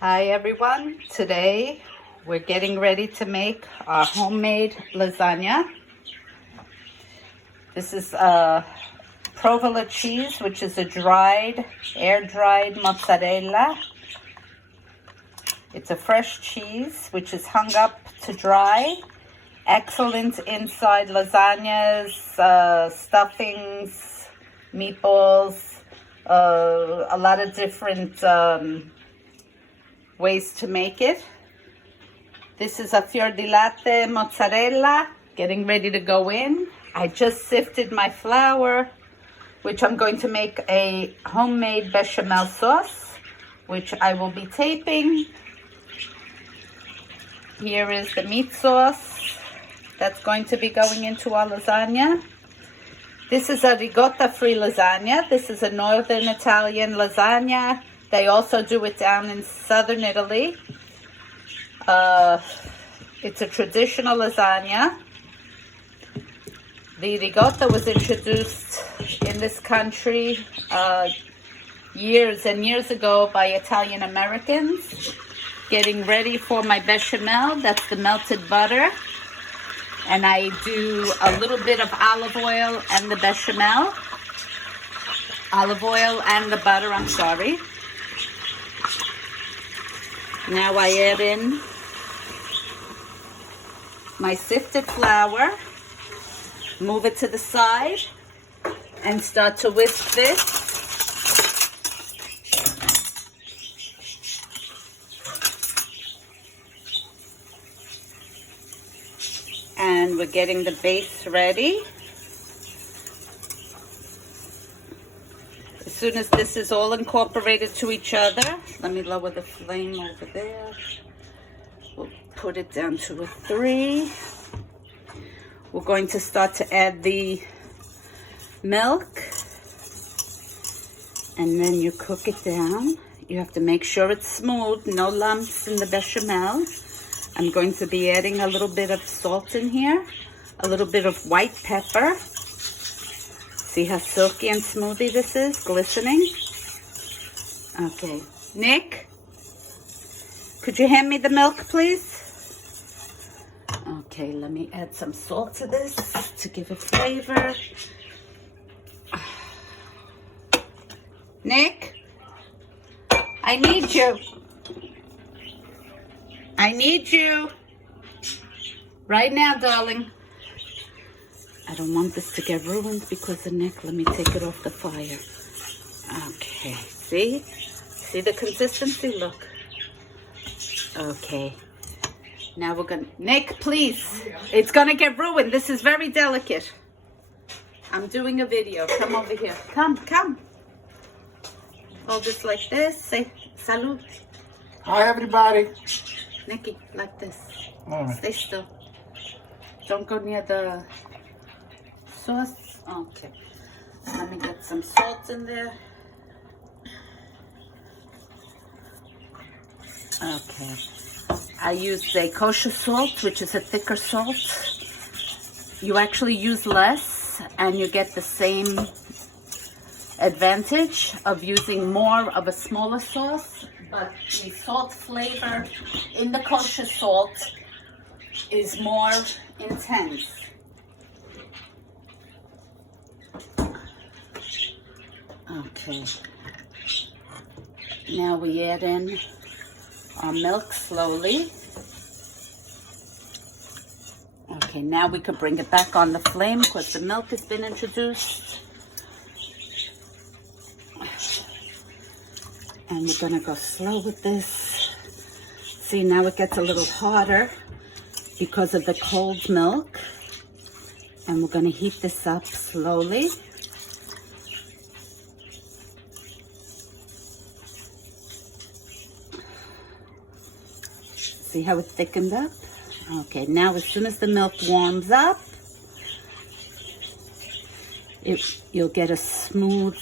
Hi everyone, today we're getting ready to make our homemade lasagna. This is provola cheese, which is a air-dried mozzarella. It's a fresh cheese which is hung up to dry. Excellent inside lasagnas, stuffings, meatballs, a lot of different ways to make it. This is a fior di latte mozzarella getting ready to go in. I just sifted my flour, which I'm going to make a homemade bechamel sauce, which I will be taping. Here is the meat sauce that's going to be going into our lasagna. This is a ricotta-free lasagna. This is a northern Italian lasagna. They also do it down in southern Italy. It's a traditional lasagna. The ricotta was introduced in this country years and years ago by Italian Americans. Getting ready for my bechamel, that's the melted butter. And I do a little bit of olive oil and the bechamel. Olive oil and the butter, I'm sorry. Now I add in my sifted flour, move it to the side, and start to whisk this. And we're getting the base ready. As soon as this is all incorporated to each other, let me lower the flame over there. We'll put it down to a 3. We're going to start to add the milk. And then you cook it down. You have to make sure it's smooth, no lumps in the bechamel. I'm going to be adding a little bit of salt in here, a little bit of white pepper. See how silky and smoothie this is, glistening? Okay, Nick, could you hand me the milk, please? Okay, let me add some salt to this to give it flavor. Nick, I need you. I need you. Right now, darling. I don't want this to get ruined because of Nick. Let me take it off the fire. Okay, see? See the consistency? Look. Okay. Now we're gonna, Nick, please. It's gonna get ruined. This is very delicate. I'm doing a video. Come over here. Come, come. Hold this like this. Say salud. Hi, everybody. Nicky, like this. Stay still. Don't go near the sauce. Okay. Let me get some salt in there. Okay. I use a kosher salt, which is a thicker salt. You actually use less and you get the same advantage of using more of a smaller sauce, but the salt flavor in the kosher salt is more intense. Okay. Now we add in our milk slowly. Okay, now we could bring it back on the flame because the milk has been introduced. And we're gonna go slow with this. See, now it gets a little harder because of the cold milk. And we're gonna heat this up slowly. See how it thickened up? Okay, now as soon as the milk warms up, you'll get a smooth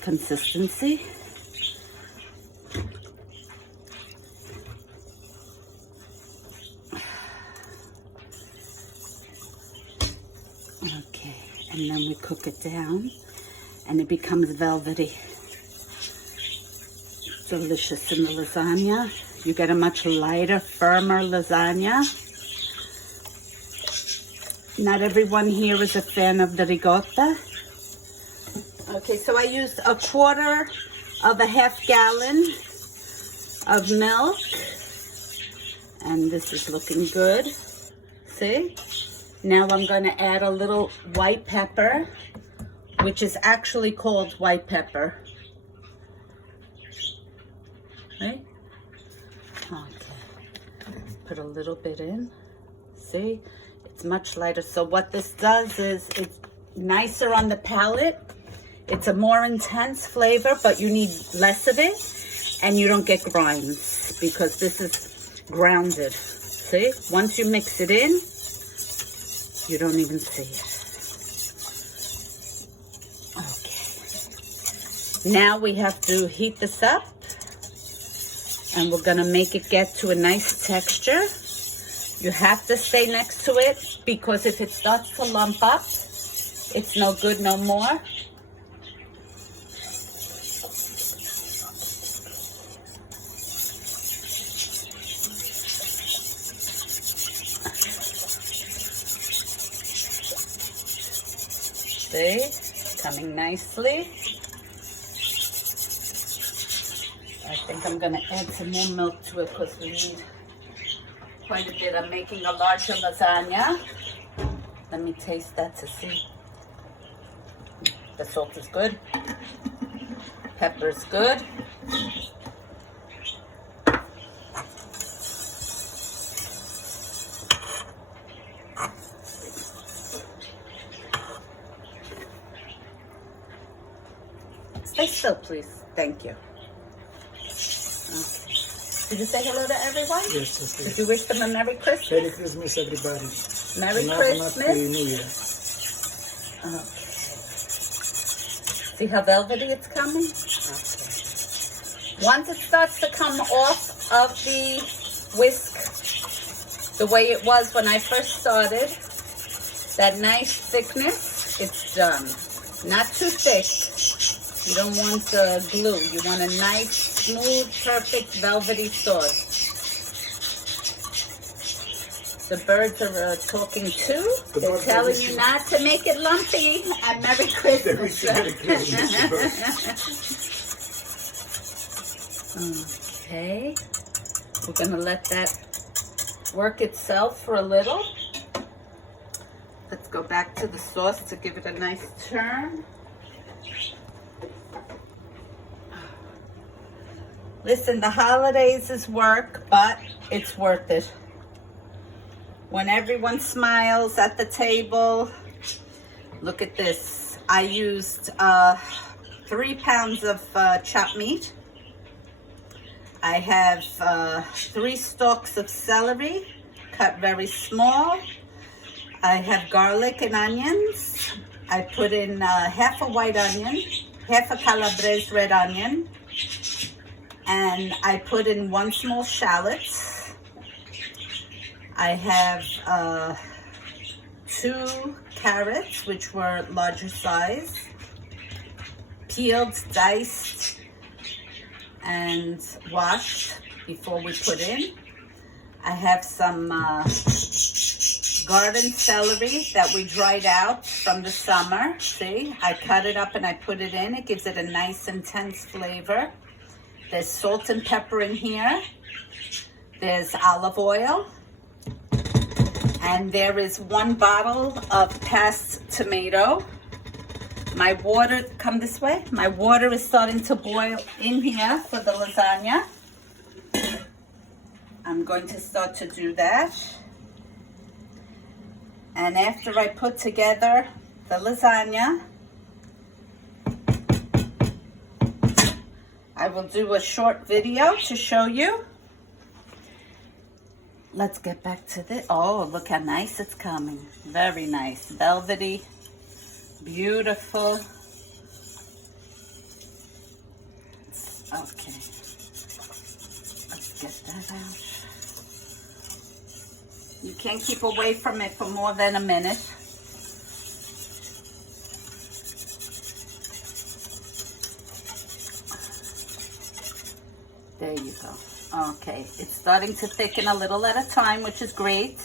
consistency. Okay, and then we cook it down and it becomes velvety. delicious in the lasagna. You get a much lighter, firmer lasagna. Not everyone here is a fan of the ricotta. Okay, so I used a quarter of a half gallon of milk. And this is looking good. See? Now I'm going to add a little white pepper, which is actually called white pepper. Right? Okay. Put a little bit in. See? It's much lighter. So what this does is it's nicer on the palate. It's a more intense flavor, but you need less of it. And you don't get grinds because this is grounded. See? Once you mix it in, you don't even see it. Okay. Now we have to heat this up. And we're gonna make it get to a nice texture. You have to stay next to it because if it starts to lump up, it's no good no more. See, coming nicely. I think I'm gonna add some more milk to it because we need quite a bit. I'm making a larger lasagna. Let me taste that to see. The salt is good. Pepper is good. Stay still, please. Thank you. Okay. Did you say hello to everyone? Yes, okay. Did you wish them a Merry Christmas? Merry Christmas, everybody. Merry Christmas. Happy New Year. Okay. See how velvety it's coming? Okay. Once it starts to come off of the whisk, the way it was when I first started, that nice thickness, it's done. Not too thick. You don't want the glue. You want a nice, smooth, perfect, velvety sauce. The birds are talking too. They're telling you not to make it lumpy. And Merry Christmas. Okay. We're going to let that work itself for a little. Let's go back to the sauce to give it a nice turn. Listen, the holidays is work, but it's worth it. When everyone smiles at the table, look at this. I used 3 pounds of chopped meat. I have 3 stalks of celery, cut very small. I have garlic and onions. I put in half a white onion, half a Calabrase red onion, and I put in 1 small shallot. I have 2 carrots, which were larger size, peeled, diced, and washed before we put in. I have some garden celery that we dried out from the summer. See, I cut it up and I put it in. It gives it a nice intense flavor. There's salt and pepper in here. There's olive oil. And there is 1 bottle of passed tomato. My water, come this way. My water is starting to boil in here for the lasagna. I'm going to start to do that. And after I put together the lasagna, I will do a short video to show you. Let's get back to this. Oh, look how nice it's coming. Very nice. Velvety. Beautiful. Okay. Let's get that out. You can't keep away from it for more than a minute. Okay, it's starting to thicken a little at a time, which is great.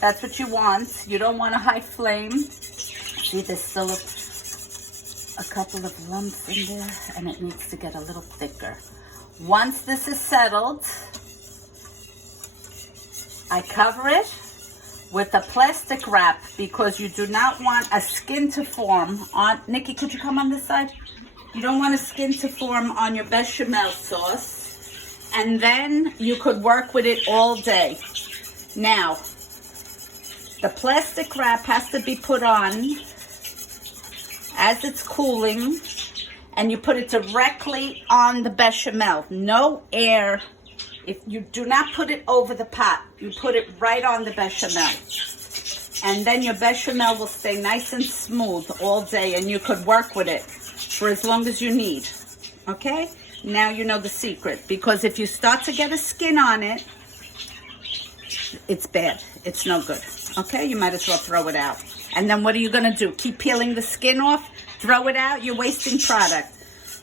That's what you want. You don't want a high flame. See, there's still a couple of lumps in there, and it needs to get a little thicker. Once this is settled, I cover it with a plastic wrap because you do not want a skin to form on. Nikki, could you come on this side? You don't want a skin to form on your bechamel sauce. And then you could work with it all day. Now, the plastic wrap has to be put on as it's cooling, and you put it directly on the bechamel. No air. If you do not put it over the pot, you put it right on the bechamel. And then your bechamel will stay nice and smooth all day, and you could work with it for as long as you need. Okay? Now you know the secret, because if you start to get a skin on it, it's bad. It's no good. Okay? You might as well throw it out. And then what are you going to do? Keep peeling the skin off? Throw it out? You're wasting product.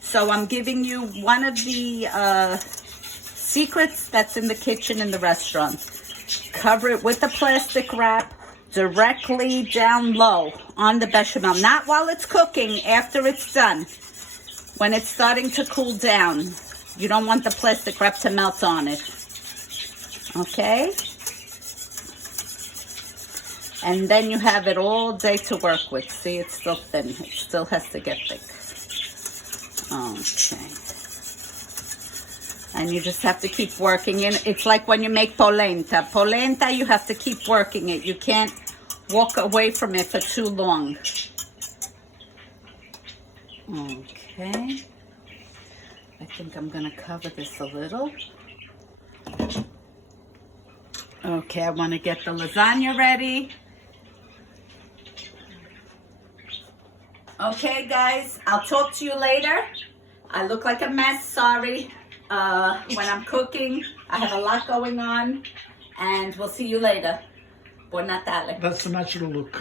So I'm giving you one of the secrets that's in the kitchen in the restaurant. Cover it with a plastic wrap directly down low on the bechamel. Not while it's cooking, after it's done. When it's starting to cool down, you don't want the plastic wrap to melt on it. Okay? And then you have it all day to work with. See, it's still thin. It still has to get thick. Okay. And you just have to keep working in. It's like when you make polenta. Polenta, you have to keep working it. You can't walk away from it for too long. Okay. I think I'm going to cover this a little. Okay, I want to get the lasagna ready. Okay, guys, I'll talk to you later. I look like a mess, sorry. When I'm cooking, I have a lot going on. And we'll see you later. Buon Natale. That's the natural look.